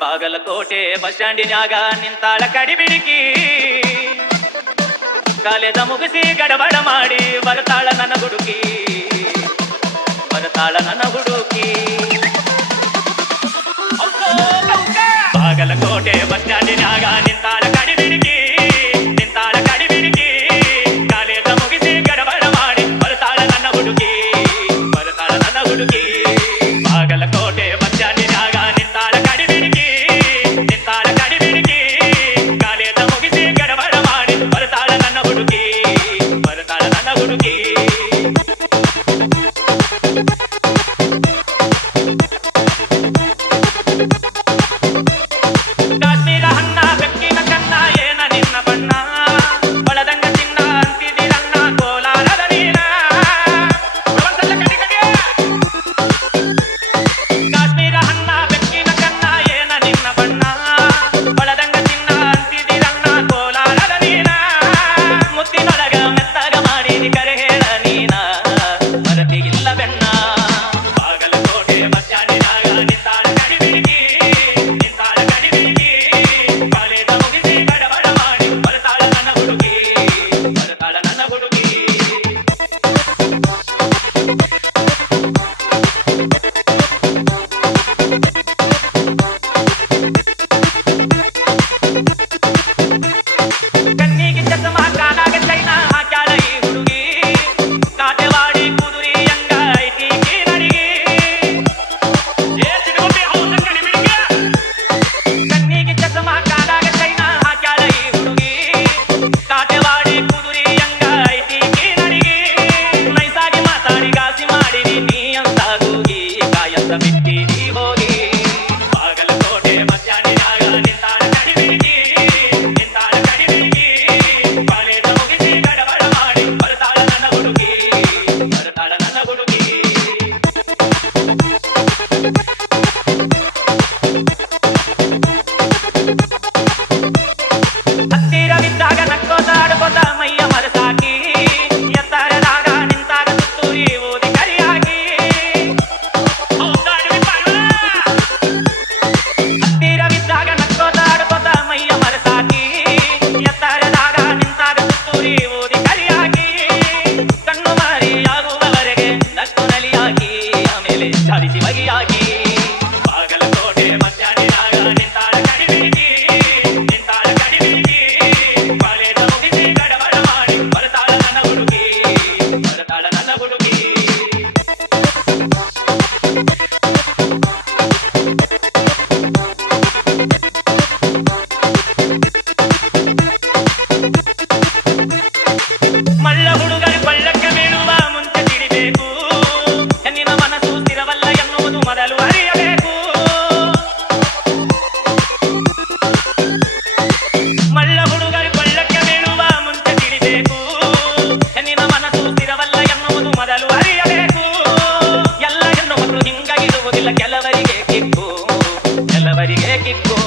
Bagalkot bus ಸ್ಟ್ಯಾಂಡಿನ್ಯಾಗ ನಿಂತಾಳ ಕಡಿಬಿಡಿಕಿ, college ಮುಗಿಸಿ ಗಡಬಡ ಮಾಡಿ ಬರ್ತಾಳ ನನ್ನ ಹುಡುಕಿ, ಬರ್ತಾಳ ನನ್ನ ಹುಡುಕಿ. ಬಾಗಲಕೋಟೆ ಬಸ್ ಸ್ಟ್ಯಾಂಡಿನ್ಯಾಗ ನಿಂತಾಳ ಕಡಿಬಿಡಿಕಿ, ನಿಂತಾಳ ಕಡಿಬಿಡಿಕಿ, ಕಾಲೇಜ ಮುಗಿಸಿ ಗಡಬಡ ಮಾಡಿ ಬರ್ತಾಳ ನನ್ನ ಹುಡುಗಿ, ಬರ್ತಾಳ ನನ್ನ ಹುಡುಗಿ. ಬಾಗಲಕೋಟೆ ಬಸ್ ಸ್ಟ್ಯಾಂಡಿನ್ಯಾಗ ನಿಂತಾಳ ಕಡಿಬಿಡಿಕಿ, ನಿಂತಾಳ ಕಡಿಬಿಡಿಕಿ, ಕಾಲೇಜ ಮುಗಿಸಿ ಗಡಬಡ ಮಾಡಿ ಬರ್ತಾಳ ನನ್ನ ಹುಡುಗಿ, ಬರ್ತಾಳ ನನ್ನ ಹುಡುಗಿ. ಕಾಶ್ಮೀರ ಹಣ್ಣ ಬೆಕ್ಕಿನ ಕಣ್ಣ ಏನ ನಿನ್ನ ಬಣ್ಣ, ಬಳದಂಗ ಚಿನ್ನ ಅಂತಿದಿರಣ್ಣ ಕೋಲಾರದ ನೀನ. ಕಾಶ್ಮೀರ ಹಣ್ಣ ಬೆಕ್ಕಿನ ಕಣ್ಣ ಏನ ನಿನ್ನ ಬಣ್ಣ, ಬಳದಂಗ ಚಿನ್ನ ಅಂತಿದಿರಣ್ಣ ಕೋಲಾರದ ನೀನ. ಮುತ್ತಿನೊಳಗ ಮೆತ್ತಗ ಮಾಡಿ ಕರೆ ಹೇಳ ನೀನ, ಮರತಿಗಿಲ್ಲ ಬೆಣ್ಣ. ಬಾಗಲಕೋಟೆ ಬಸ್ ಸ್ಟ್ಯಾಂಡಿನ್ಯಾಗ ನಿಂತಾಳ ಕಡಿಬಿಡಿಕಿ, ನಿಂತಾಳ ಕಡಿಬಿಡಿಕಿ, ಕಾಲೇಜ ಮುಗಿಸಿ ಗಡಬಡ ಮಾಡಿ ಬರ್ತಾಳ ನನ್ನ ಹುಡುಗಿ, ಬರ್ತಾಳ ನನ್ನ ಹುಡುಗಿ. ಕಣ್ಣಿಗೆ ಚಸ್ಮಾ ಕಾಲಾಗ ಚೈನಾ ಹಾಕ್ಯಾಳ ಈ ಹುಡುಗಿ, ಕಾಟೆವಾಡಿ ಕುದುರಿ ಹಂಗ ಐತಿ ಕೀನಡಿಗಿ. ಕಣ್ಣಿಗೆ ಚಸ್ಮಾ ಕಾಲಾಗ ಚೈನಾ ಹಾಕ್ಯಾಳ ಈ ಹುಡುಗಿ, ಕಾಟೆವಾಡಿ ಕುದುರಿ ಹಂಗ ಐತಿ ಕೀನಡಿಗಿ. ನೈಸಾಗಿ ಮಾತಾಡಿ ಗಾಸಿ ಮಾಡಿರಿ ನೀ ಅಂತ ಹೋಗಿ, ಕಾಯಂತ ಬಿಟ್ಟಿರಿ ಹೋಗಿ. ಬಾಗಲಕೋಟೆ ಬಸ್ ಸ್ಟ್ಯಾಂಡಿನ್ಯಾಗ ನಿಂತಾಳ ಕಡಿಬಿಡಿಕಿ, ನಿಂತಾಳ ಕಡಿಬಿಡಿಕಿ, ಕಾಲೇಜ ಮುಗಿಸಿ ಗಡಬಡ ಮಾಡಿ ಬರ್ತಾಳ ನನ್ನ ಹುಡುಗಿ, ಬರ್ತಾಳ ನನ್ನ ಹುಡುಗಿ. ಹತ್ತಿರವಿದ್ದಾಗ ನಕ್ಕೋತ ಆಡ್ಕೋತ ಮೈಯ ಮರಸಾಕಿ, ಎತ್ತರದಾಗ ನಿಂತಾಗ ತುತ್ತೂರಿ ಓದಿ ಕರಿಯಾಗಿ. ಹತ್ತಿರವಿದ್ದಾಗ ನಕ್ಕೋತ ಆಡ್ಕೋತ ಮೈಯ ಮರಸಾಕಿ, ಎತ್ತರದಾಗ ನಿಂತಾಗ ತುತ್ತೂರಿ ಓದಿ ಕರಿಯಾಗಿ. ಕಣ್ಣು ಮಾರಿಯಾಗುವವರೆಗೆ ನಕ್ಕು ನಲಿಯಾಗಿ, ಆಮೇಲೆ ಚಾಲಿಸಿ ಬಗೆಯಾಗಿ. ಬಾಗಲಕೋಟೆ ಬಸ್ ಸ್ಟ್ಯಾಂಡಿನ್ಯಾಗ ನಿಂತಾಳ ಕಡಿಬಿಡಿಕಿ, ನಿಂತಾಳ ಕಡಿಬಿಡಿಕಿ, ಕಾಲೇಜ ಮುಗಿಸಿ ಗಡಬಡ ಮಾಡಿ ಬರ್ತಾಳ ನನ್ನ ಹುಡುಗಿ, ಬರ್ತಾಳ ನನ್ನ ಹುಡುಗಿ. ಮಳ್ಳ ಹುಡುಗರು ಕೊಳ್ಳಕ್ಕೆ ಬೀಳುವ ಮುಂಚೆ ತಿಳಿಬೇಕು, ಹೆಣ್ಣಿನ ಮನಸ್ಸು ಸ್ಥಿರವಲ್ಲ ಎನ್ನುವುದು ಮೊದಲು ಅರಿಯಬೇಕು. ಮಳ್ಳ ಹುಡುಗರು ಕೊಳ್ಳಕ್ಕೆ ಬೀಳುವ ಮುಂಚೆ ತಿಳಿಬೇಕು, ಹೆಣ್ಣಿನ ಮನಸ್ಸು ಸ್ಥಿರವಲ್ಲ ಎನ್ನುವುದು ಮೊದಲು ಅರಿಯಬೇಕು. ಎಲ್ಲ ಹೆಣ್ಣು ಮಕ್ಕಳು ಹಿಂಗಾಗಿರುವುದಿಲ್ಲ, ಕೆಲವರಿಗೆ ಕಿಕ್ಕು, ಕೆಲವರಿಗೆ ಕಿಕ್ಕು.